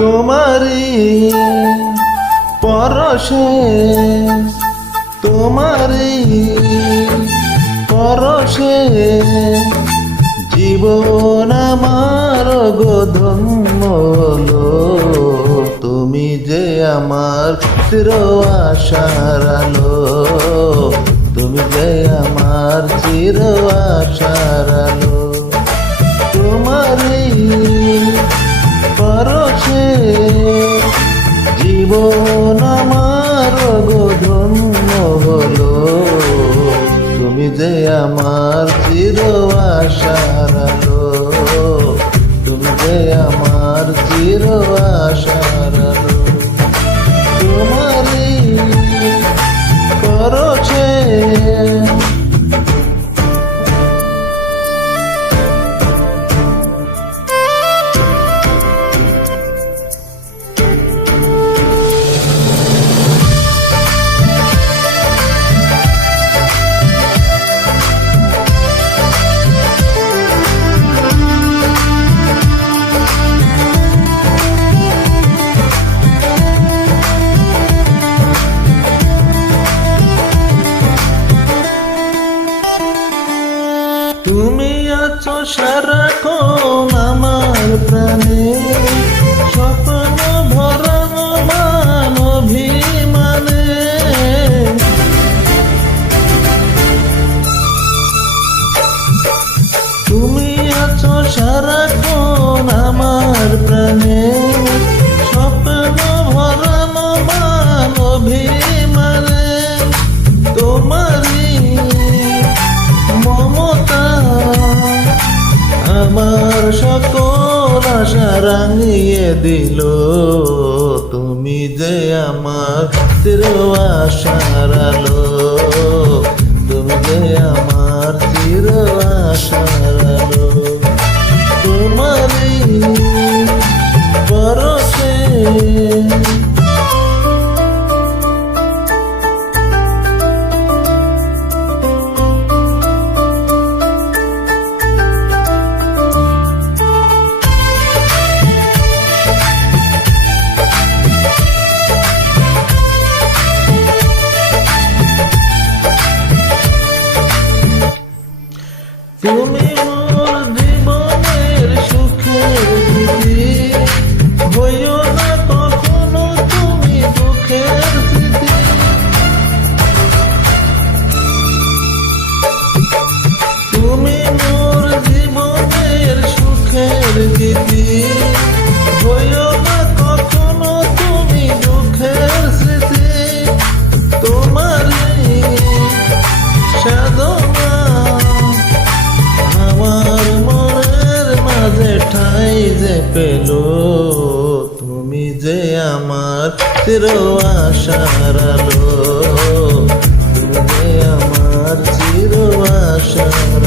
তোমারি পরশে তোমারি পরশে জীবন আমার গো ধন্য হলো। তুমি যে আমার চির আশার আলো, তুমি যে আমার চির আশার আলো। তোমারি পরশে জীবন আমার গো ধন্য হলো। তুমি যে আমার চির আশার আলো, তুমি যে আমার চির আশার আলো। তোমারি পরশে তুমি আছো সারাক্ষণ আমার প্রাণে, স্বপ্ন ভরানো মান অভিমানে। তুমি আছো সারাক্ষণ আমার প্রাণে, স্বপ্ন ভরানো মান অভিমানে। তোমারি মমতা আমার সকল আশা রাঙিয়ে দিল। তুমি যে আমার চির আশার আলো, তুমি যে আমার চির আশার আলো। তোমারি পরশে তুমি মোর জীবনের সুখের স্মৃতি, হইও না কখনো তুমি দুঃখের স্মৃতি। তুমি মোর জীবনের সুখের স্মৃতি, হইও না কখনো তুমি দুঃখের স্মৃতি। তোমারি সাধনা আমার মনের মাঝে ঠাই যে পেল। তুমি যে আমার চির আশার আলো, তুমি যে আমার চির আশার